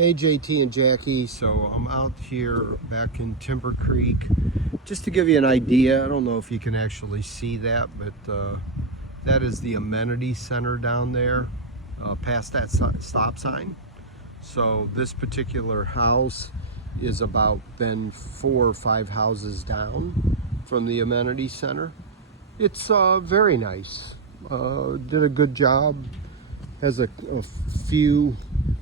Hey JT and Jackie, so I'm out here back in Timber Creek. Just to give you an idea, I don't know if you can actually see that, but that is the amenity center down there past that stop sign. So this particular house is about then 4 or 5 houses down from the amenity center. It's very nice. Did a good job. Has a few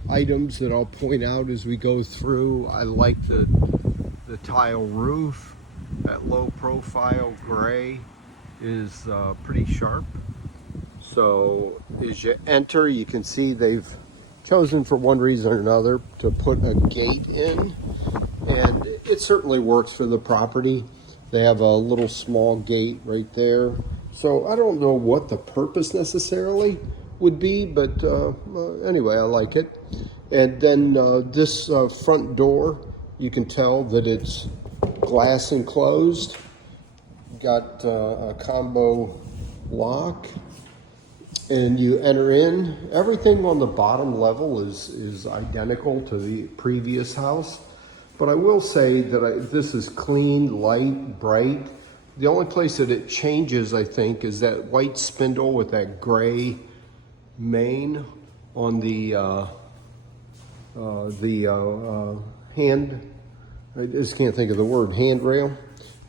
items that I'll point out as we go through. I like the tile roof. That low profile gray is pretty sharp. So as you enter, you can see they've chosen for one reason or another to put a gate in, and it certainly works for the property. They have a little small gate right there. So I don't know what the purpose necessarily would be, but anyway, I like it. And then this front door, you can tell that it's glass enclosed. Got a combo lock, and you enter in. Everything on the bottom level is identical to the previous house, but I will say that this is clean, light, bright. The only place that it changes, I think, is that white spindle with that gray main on the hand, I just can't think of the word, handrail,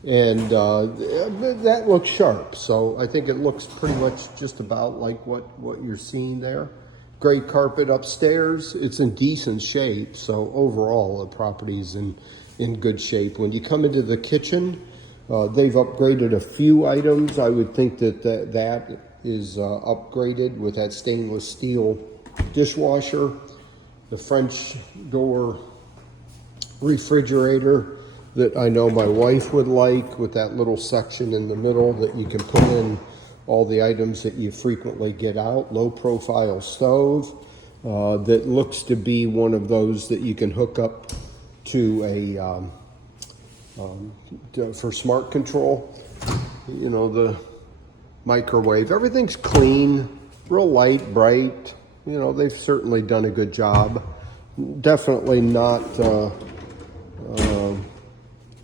and that looks sharp. So I think it looks pretty much just about like what you're seeing there. Great carpet upstairs. It's in decent shape. So overall, the property's in good shape. When you come into the kitchen, they've upgraded a few items. I would think that is upgraded with that stainless steel dishwasher, the French door refrigerator that I know my wife would like, with that little section in the middle that you can put in all the items that you frequently get out. Low profile stove that looks to be one of those that you can hook up to for smart control. You know, the microwave. Everything's clean, real light, bright. You know, they've certainly done a good job. Definitely not,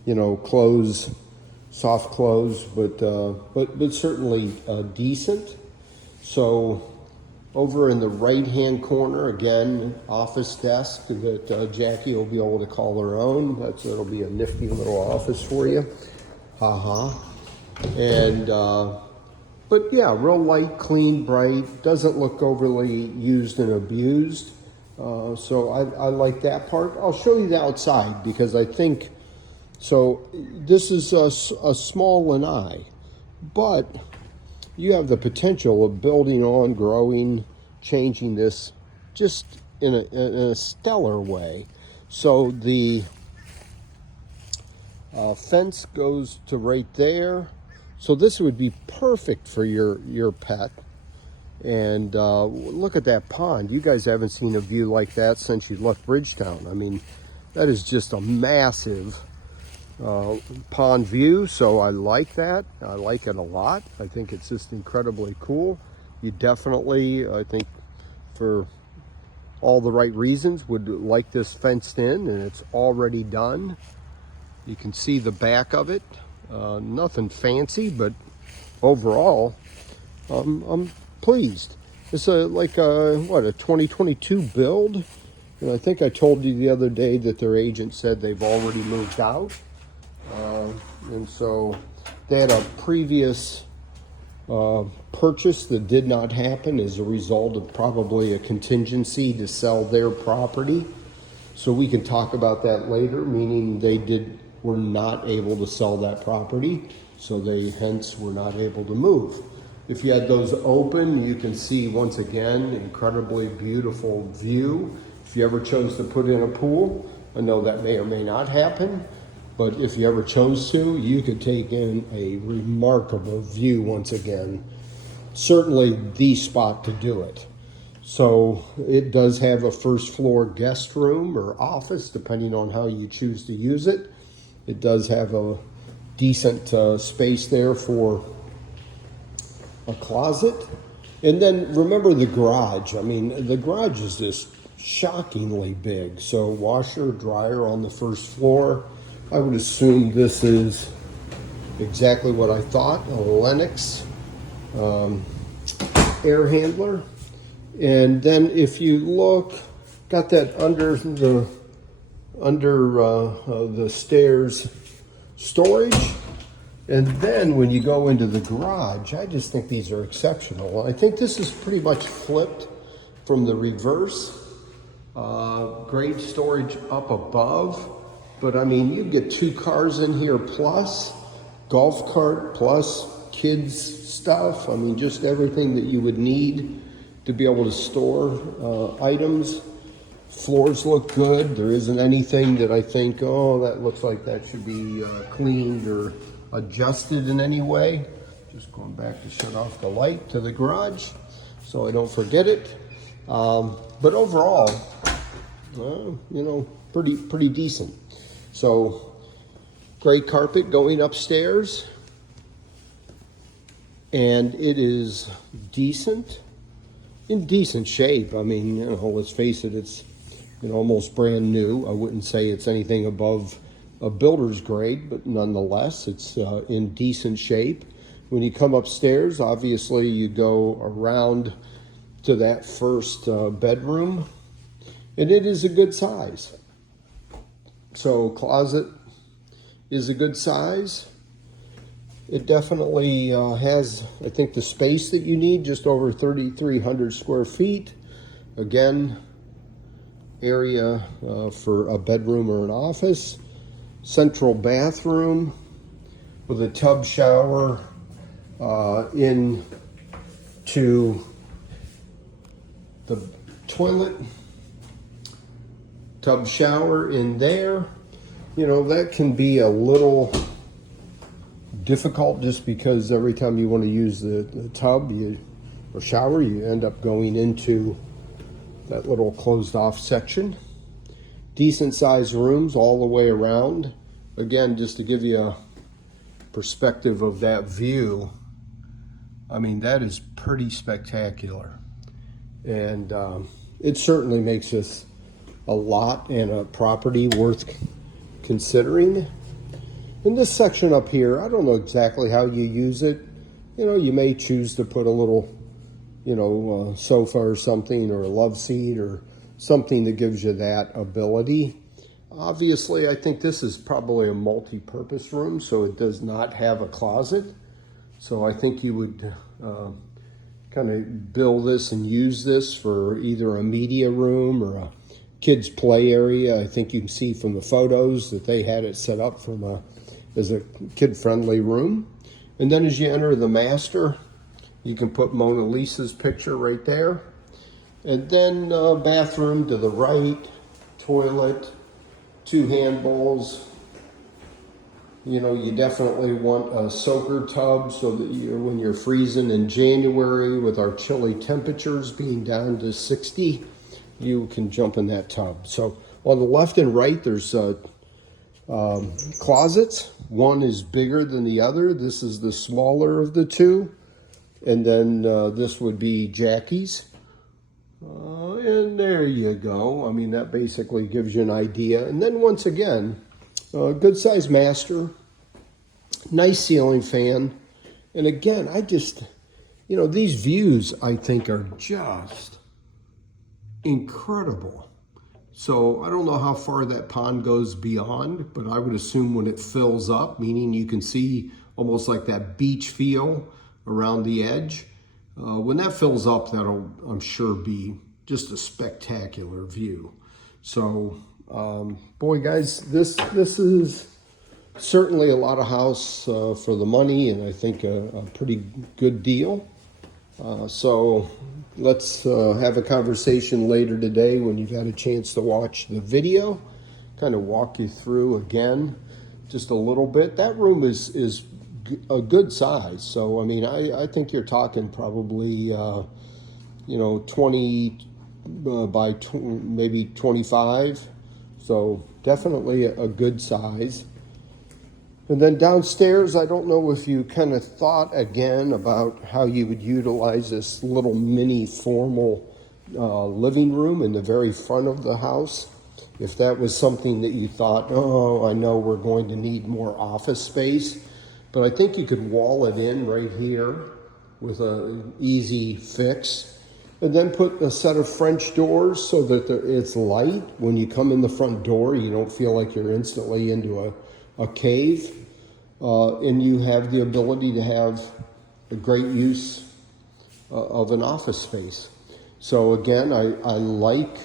you know, clothes, soft clothes, but certainly decent. So over in the right-hand corner, again, office desk that Jackie will be able to call her own. It'll be a nifty little office for you. And but yeah, real light, clean, bright, doesn't look overly used and abused. So I like that part. I'll show you the outside because I think, so this is a small lanai, but you have the potential of building on, growing, changing this just in a stellar way. So the fence goes to right there. So this would be perfect for your pet. And look at that pond. You guys haven't seen a view like that since you left Bridgetown. I mean, that is just a massive pond view. So I like that. I like it a lot. I think it's just incredibly cool. You definitely, I think, for all the right reasons, would like this fenced in, and it's already done. You can see the back of it. Nothing fancy, but overall, I'm pleased. It's like a 2022 build, and I think I told you the other day that their agent said they've already moved out, and so they had a previous purchase that did not happen as a result of probably a contingency to sell their property. So we can talk about that later, meaning were not able to sell that property, so they hence were not able to move. If you had those open, you can see once again, incredibly beautiful view. If you ever chose to put in a pool, I know that may or may not happen, but if you ever chose to, you could take in a remarkable view once again. Certainly the spot to do it. So it does have a first floor guest room or office, depending on how you choose to use it. It does have a decent space there for a closet. And then remember the garage. I mean, the garage is just shockingly big. So washer, dryer on the first floor. I would assume this is exactly what I thought, a Lennox air handler. And then if you look, got that under the stairs storage. And then when you go into the garage, I just think these are exceptional. I think this is pretty much flipped from the reverse. Great storage up above. But I mean, you get 2 cars in here plus golf cart plus kids stuff. I mean, just everything that you would need to be able to store items. Floors look good. There isn't anything that I think, oh, that looks like that should be cleaned or adjusted in any way. Just going back to shut off the light to the garage so I don't forget it. But overall, you know, pretty decent. So great carpet going upstairs, and it is decent, in decent shape. I mean, you know, let's face it, it's almost brand new. I wouldn't say it's anything above a builder's grade, but nonetheless, it's in decent shape. When you come upstairs, obviously you go around to that first bedroom, and it is a good size. So closet is a good size. It definitely has, I think, the space that you need, just over 3,300 square feet. Again, area for a bedroom or an office. Central bathroom with a tub shower into the toilet. Tub shower in there. You know, that can be a little difficult just because every time you want to use the tub or shower, you end up going into that little closed off section. Decent sized rooms all the way around. Again, just to give you a perspective of that view, I mean, that is pretty spectacular. And it certainly makes this a lot and a property worth considering. In this section up here, I don't know exactly how you use it. You know, you may choose to put a little, sofa or something, or a love seat or something that gives you that ability. Obviously, I think this is probably a multi-purpose room, so it does not have a closet. So I think you would kind of build this and use this for either a media room or a kids play area. I think you can see from the photos that they had it set up as a kid-friendly room. And then as you enter the master, you can put Mona Lisa's picture right there. And then bathroom to the right, toilet, 2 hand bowls. You know, you definitely want a soaker tub so that when you're freezing in January with our chilly temperatures being down to 60, you can jump in that tub. So on the left and right, there's closets. One is bigger than the other. This is the smaller of the two. And then this would be Jackie's. And there you go. I mean, that basically gives you an idea. And then once again, good size master, nice ceiling fan. And again, I just, these views I think are just incredible. So I don't know how far that pond goes beyond, but I would assume when it fills up, meaning you can see almost like that beach feel around the edge. When that fills up, that'll, I'm sure, be just a spectacular view. So, boy, guys, this is certainly a lot of house for the money, and I think a pretty good deal. So let's have a conversation later today when you've had a chance to watch the video, kind of walk you through again just a little bit. That room is a good size. So, I mean, I think you're talking probably, 20 by maybe 25. So definitely a good size. And then downstairs, I don't know if you kind of thought again about how you would utilize this little mini formal living room in the very front of the house. If that was something that you thought, oh, I know we're going to need more office space, but I think you could wall it in right here with an easy fix, and then put a set of French doors so that it's light. When you come in the front door, you don't feel like you're instantly into a cave, and you have the ability to have a great use of an office space. So again, I like,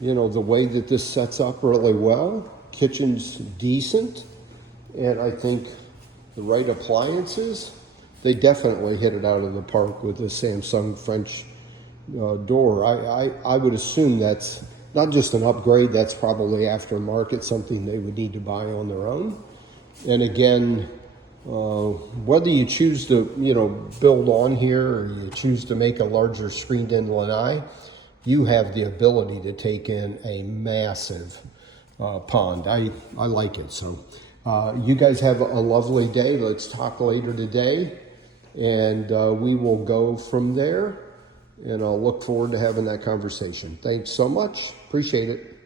the way that this sets up really well. Kitchen's decent, and I think the right appliances, they definitely hit it out of the park with the Samsung French door. I would assume that's not just an upgrade, that's probably aftermarket, something they would need to buy on their own. And again, whether you choose to, build on here or you choose to make a larger screened-in lanai, you have the ability to take in a massive pond. I like it. So you guys have a lovely day. Let's talk later today, and we will go from there, and I'll look forward to having that conversation. Thanks so much. Appreciate it.